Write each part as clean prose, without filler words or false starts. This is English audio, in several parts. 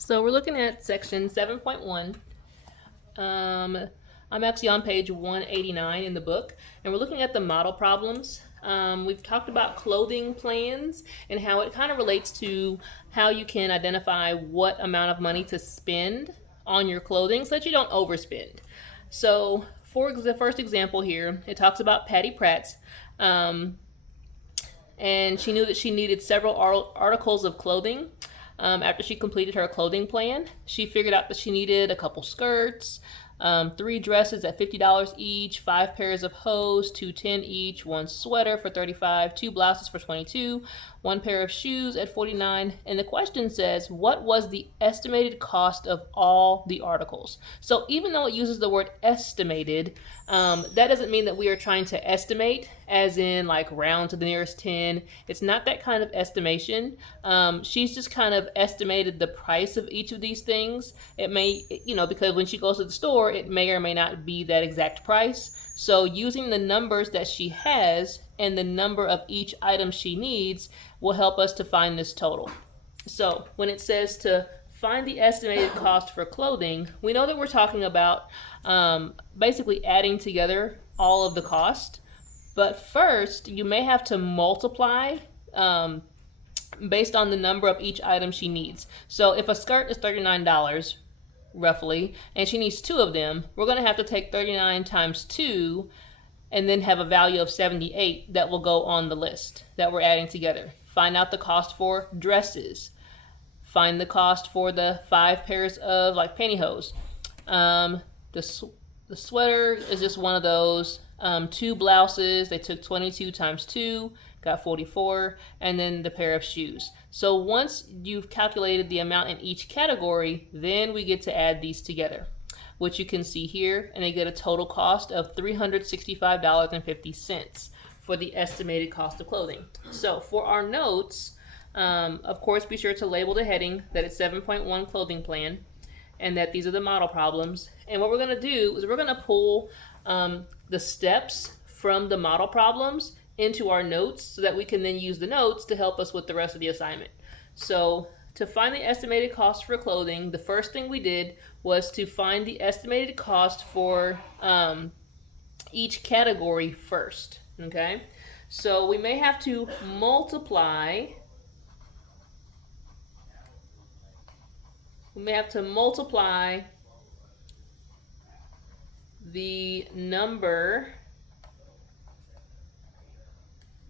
So we're looking at section 7.1. I'm actually on page 189 in the book, and we're looking at the model problems. We've talked about clothing plans and how it kind of relates to how you can identify what amount of money to spend on your clothing so that you don't overspend. So, for the first example here, it talks about Patty Pratt's. And she knew that she needed several articles of clothing. After she completed her clothing plan, she figured out that she needed a couple skirts, 3 dresses at $50 each, 5 pairs of hose, 210 each, 1 sweater for 35, 2 blouses for 22, 1 pair of shoes at 49. And the question says, what was the estimated cost of all the articles? So even though it uses the word estimated, that doesn't mean that we are trying to estimate, as in like round to the nearest 10. It's not that kind of estimation. She's just kind of estimated the price of each of these things. It may, because when she goes to the store, it may or may not be that exact price. So using the numbers that she has and the number of each item she needs will help us to find this total. So when it says to find the estimated cost for clothing, we know that we're talking about basically adding together all of the cost. But first, you may have to multiply based on the number of each item she needs. So if a skirt is $39 roughly, and she needs 2 of them, we're going to have to take 39 times 2 and then have a value of 78 that will go on the list that we're adding together. Find out the cost for dresses. Find the cost for the 5 pairs of like pantyhose. The sweater is just one of those. 2 blouses, they took 22 times 2, got 44, and then the pair of shoes. So once you've calculated the amount in each category, then we get to add these together, which you can see here, and they get a total cost of $365.50 for the estimated cost of clothing. So for our notes, of course, be sure to label the heading that it's 7.1 clothing plan, and that these are the model problems. And what we're going to do is we're going to pull the steps from the model problems into our notes so that we can then use the notes to help us with the rest of the assignment. So to find the estimated cost for clothing, the first thing we did was to find the estimated cost for each category first. Okay, so we may have to multiply the number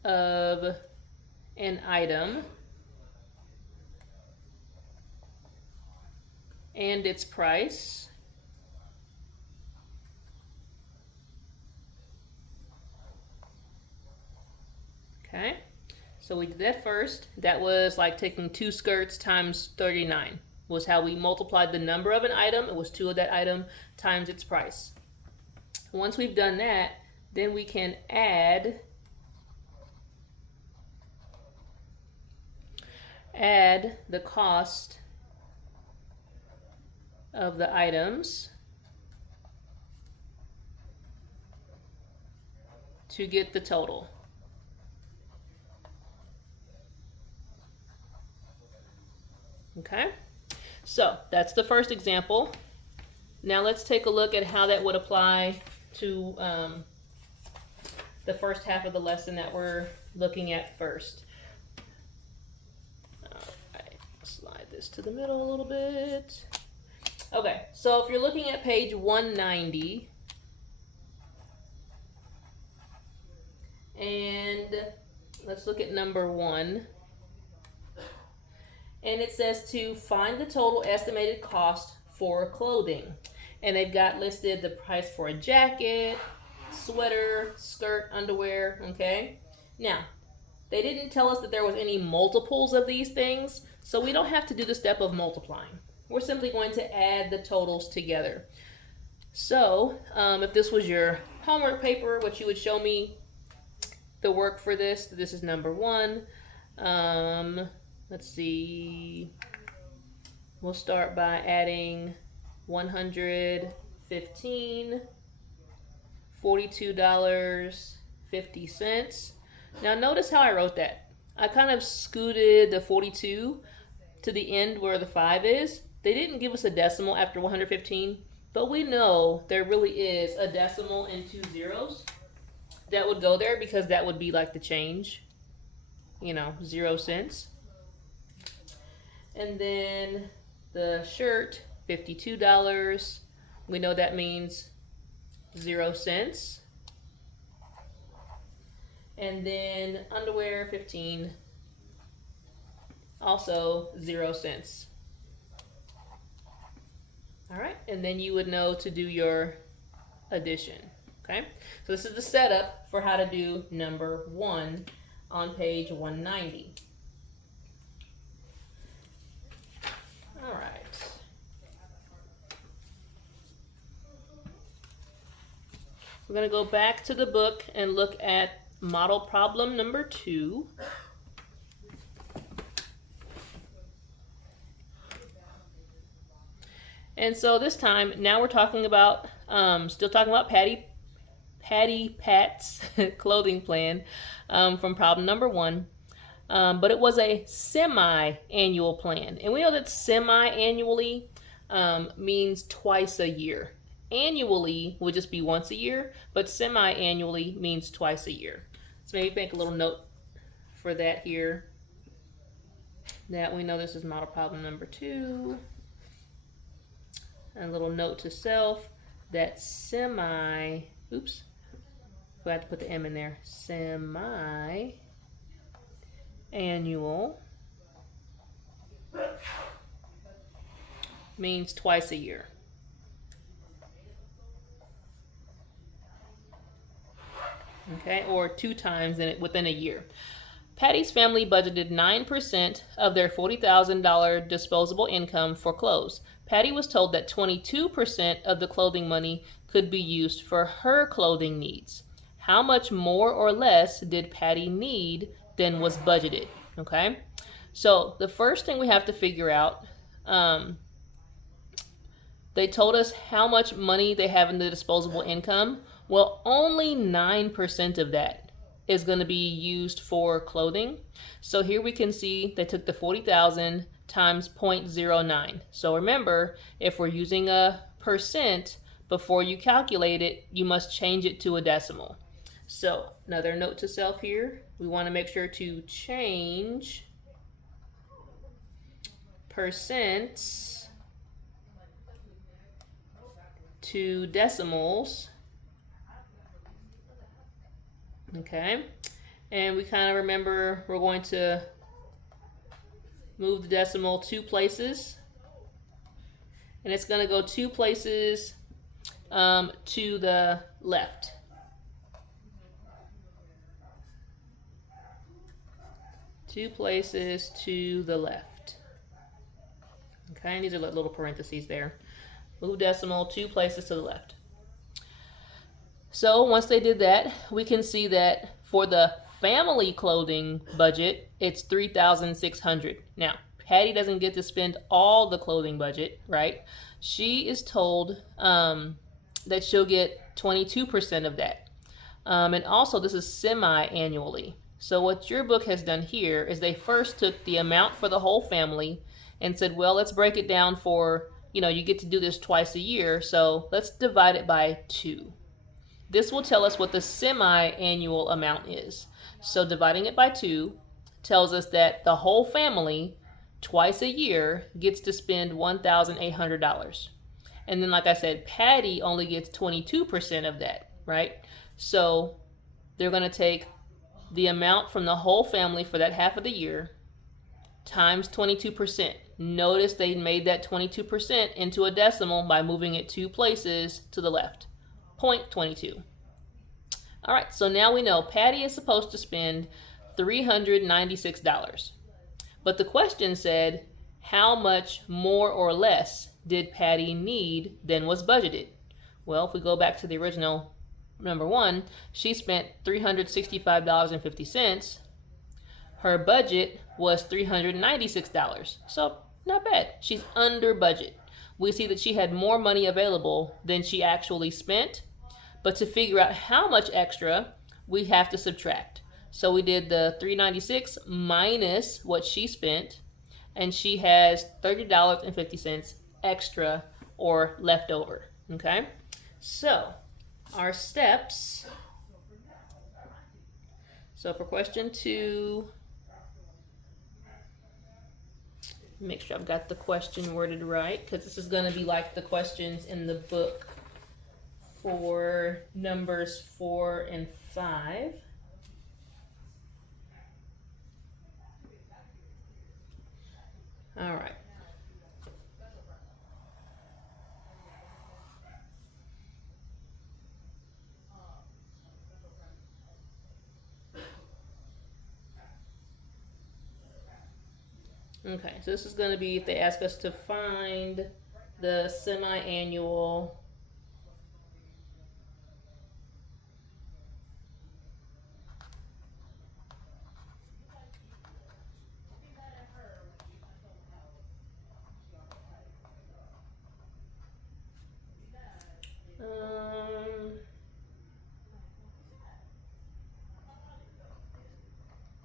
of an item and its price okay, so we did that first. That was like taking 2 skirts times 39 was how we multiplied the number of an item. It was 2 of that item times its price. Once we've done that, then we can add the cost of the items to get the total. Okay, so that's the first example. Now let's take a look at how that would apply to the first half of the lesson that we're looking at first. All right, slide this to the middle a little bit. Okay, so if you're looking at page 190, and let's look at number 1. And it says to find the total estimated cost for clothing. And they've got listed the price for a jacket, sweater, skirt, underwear, okay? Now, they didn't tell us that there was any multiples of these things, so we don't have to do the step of multiplying. We're simply going to add the totals together. So, if this was your homework paper, what you would show me the work for this is number 1. Let's see. We'll start by adding 115, $42.50. Now notice how I wrote that. I kind of scooted the 42 to the end where the 5 is. they didn't give us a decimal after 115, but we know there really is a decimal and 2 zeros that would go there because that would be like the change, 0 cents. And then the shirt, $52. We know that means 0 cents. And then underwear, 15, also 0 cents. All right, and then you would know to do your addition. Okay, so this is the setup for how to do number 1 on page 190. All right. We're going to go back to the book and look at model problem number 2. And so this time, now we're talking about, still talking about Patty Pat's clothing plan from problem number 1. But it was a semi-annual plan. And we know that semi-annually means twice a year. Annually would just be once a year, but semi-annually means twice a year. So maybe make a little note for that here, that we know this is model problem number 2. And a little note to self that oops, we have to put the M in there, semi-annual means twice a year. Okay, or 2 times within a year. Patty's family budgeted 9% of their $40,000 disposable income for clothes. Patty was told that 22% of the clothing money could be used for her clothing needs. How much more or less did Patty need than was budgeted? Okay, so the first thing we have to figure out, they told us how much money they have in the disposable income. Well, only 9% of that is going to be used for clothing. So here we can see they took the 40,000 times 0.09. So remember, if we're using a percent, before you calculate it, you must change it to a decimal. So another note to self here, we want to make sure to change percents to decimals. Okay, and we kind of remember we're going to move the decimal 2 places, and it's going to go 2 places to the left. Two places to the left. Okay, and these are little parentheses there. Move decimal 2 places to the left. So once they did that, we can see that for the family clothing budget, it's $3,600. Now, Patty doesn't get to spend all the clothing budget, right? She is told that she'll get 22% of that. And also, this is semi-annually. So what your book has done here is they first took the amount for the whole family and said, well, let's break it down for, you get to do this twice a year, so let's divide it by 2. This will tell us what the semi-annual amount is. So dividing it by 2 tells us that the whole family, twice a year, gets to spend $1,800. And then, like I said, Patty only gets 22% of that, right? So they're going to take the amount from the whole family for that half of the year times 22%. Notice they made that 22% into a decimal by moving it 2 places to the left. 0.22. All right, so now we know Patty is supposed to spend $396. But the question said, how much more or less did Patty need than was budgeted? Well, if we go back to the original number 1, she spent $365.50. Her budget was $396. So not bad. She's under budget. We see that she had more money available than she actually spent. But to figure out how much extra, we have to subtract. So we did the $396 minus what she spent, and she has $30.50 extra or left over. Okay, so our steps. So for question 2, make sure I've got the question worded right, because this is going to be like the questions in the book for numbers 4 and 5. All right. Okay, so this is going to be if they ask us to find the semi-annual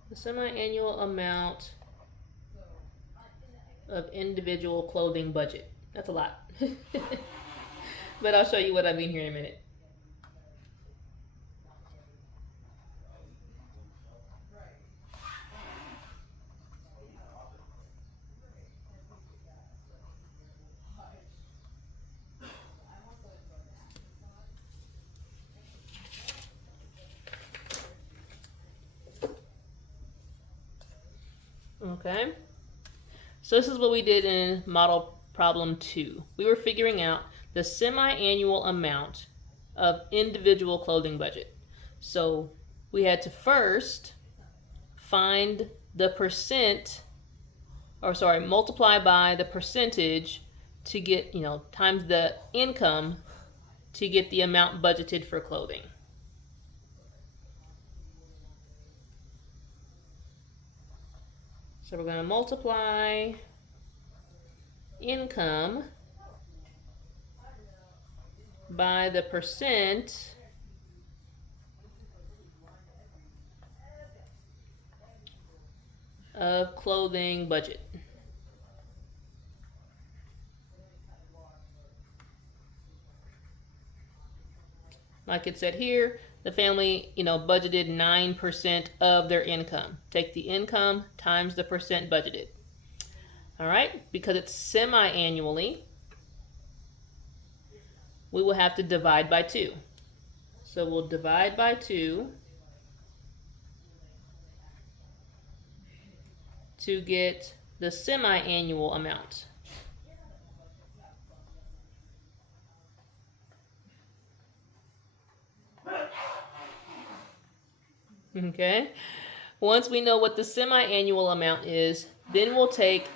the semi-annual amount of individual clothing budget. That's a lot. But I'll show you what I mean here in a minute. Okay, so this is what we did in model problem 2. We were figuring out the semi-annual amount of individual clothing budget. So we had to first find the percent, or sorry, multiply by the percentage to get, times the income to get the amount budgeted for clothing. So we're going to multiply income by the percent of clothing budget. Like it said here, the family, budgeted 9% of their income. Take the income times the percent budgeted. All right, because it's semi-annually, we will have to divide by 2. So we'll divide by 2 to get the semi-annual amount. Okay, once we know what the semi-annual amount is, then we'll take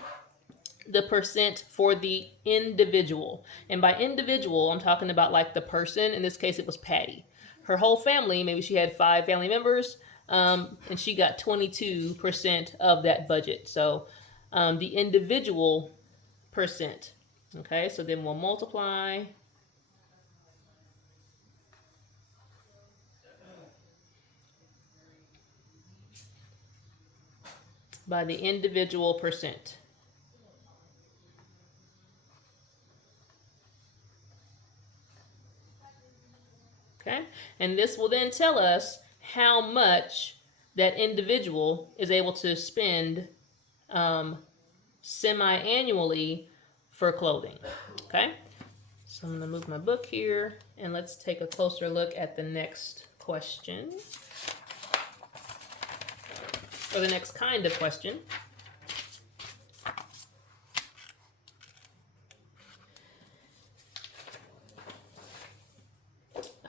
the percent for the individual. And by individual, I'm talking about like the person. In this case, it was Patty. Her whole family, maybe she had 5 family members, and she got 22% of that budget. So the individual percent. Okay, so then we'll multiply by the individual percent. Okay, and this will then tell us how much that individual is able to spend semi-annually for clothing. Okay, so I'm going to move my book here and let's take a closer look at the next question, or the next kind of question.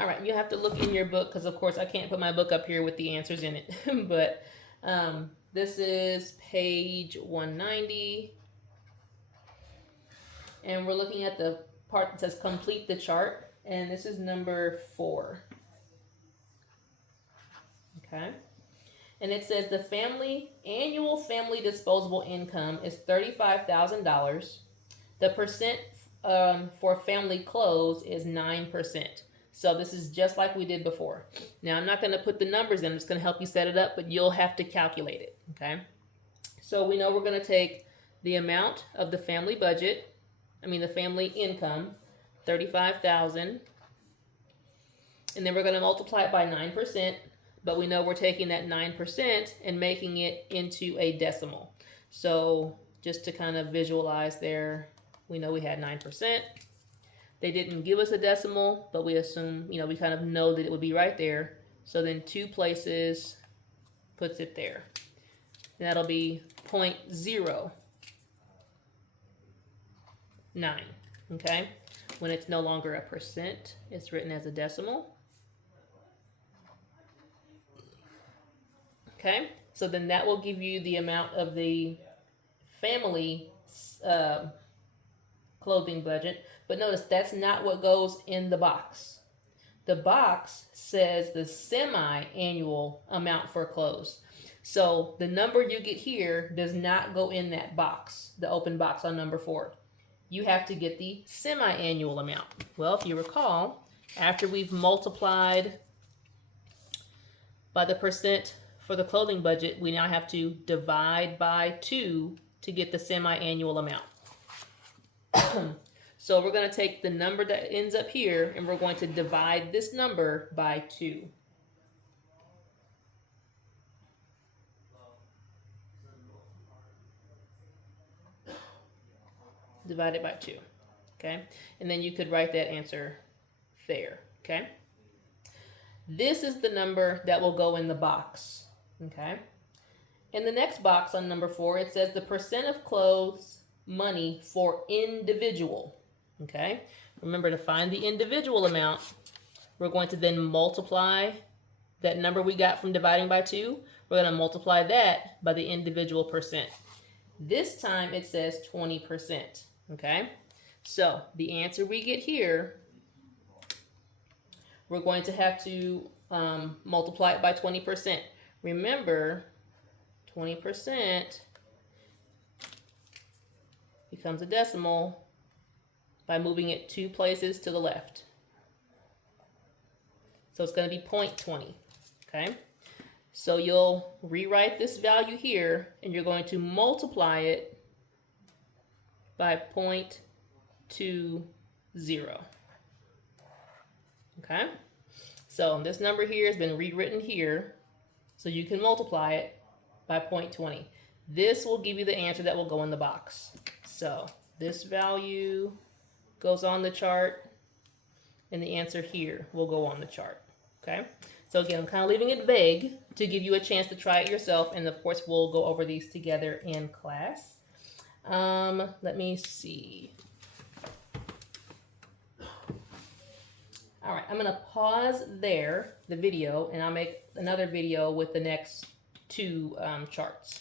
All right, you have to look in your book because, of course, I can't put my book up here with the answers in it. But this is page 190. And we're looking at the part that says complete the chart. And this is number 4. Okay. And it says the annual family disposable income is $35,000. The percent for family clothes is 9%. So this is just like we did before. Now, I'm not going to put the numbers in. I'm just going to help you set it up, but you'll have to calculate it, okay? So we know we're going to take the amount of the family budget, the family income, 35,000, and then we're going to multiply it by 9%, but we know we're taking that 9% and making it into a decimal. So just to kind of visualize there, we know we had 9%. They didn't give us a decimal, but we assume, we kind of know that it would be right there. So then 2 places puts it there. And that'll be 0.09, okay? When it's no longer a percent, it's written as a decimal. Okay, so then that will give you the amount of the family clothing budget. But notice that's not what goes in the box. The box says the semi-annual amount for clothes. So the number you get here does not go in that box, the open box on number 4. You have to get the semi-annual amount. Well, if you recall, after we've multiplied by the percent for the clothing budget, we now have to divide by 2 to get the semi-annual amount. So we're going to take the number that ends up here and we're going to divide this number by 2. Divided by 2. Okay? And then you could write that answer there. Okay? This is the number that will go in the box. Okay? In the next box on number 4, it says the percent of clothes money for individual. Okay? Remember, to find the individual amount, we're going to then multiply that number we got from dividing by 2. We're going to multiply that by the individual percent. This time it says 20%. Okay? So the answer we get here, we're going to have to multiply it by 20%. Remember, 20% becomes a decimal by moving it 2 places to the left. So it's going to be 0.20, okay? So you'll rewrite this value here, and you're going to multiply it by 0.20, okay? So this number here has been rewritten here, so you can multiply it by 0.20. This will give you the answer that will go in the box. So this value goes on the chart, and the answer here will go on the chart. Okay? So again, I'm kind of leaving it vague to give you a chance to try it yourself, and of course we'll go over these together in class. Let me see. All right, I'm going to pause there, the video, and I'll make another video with the next 2 charts.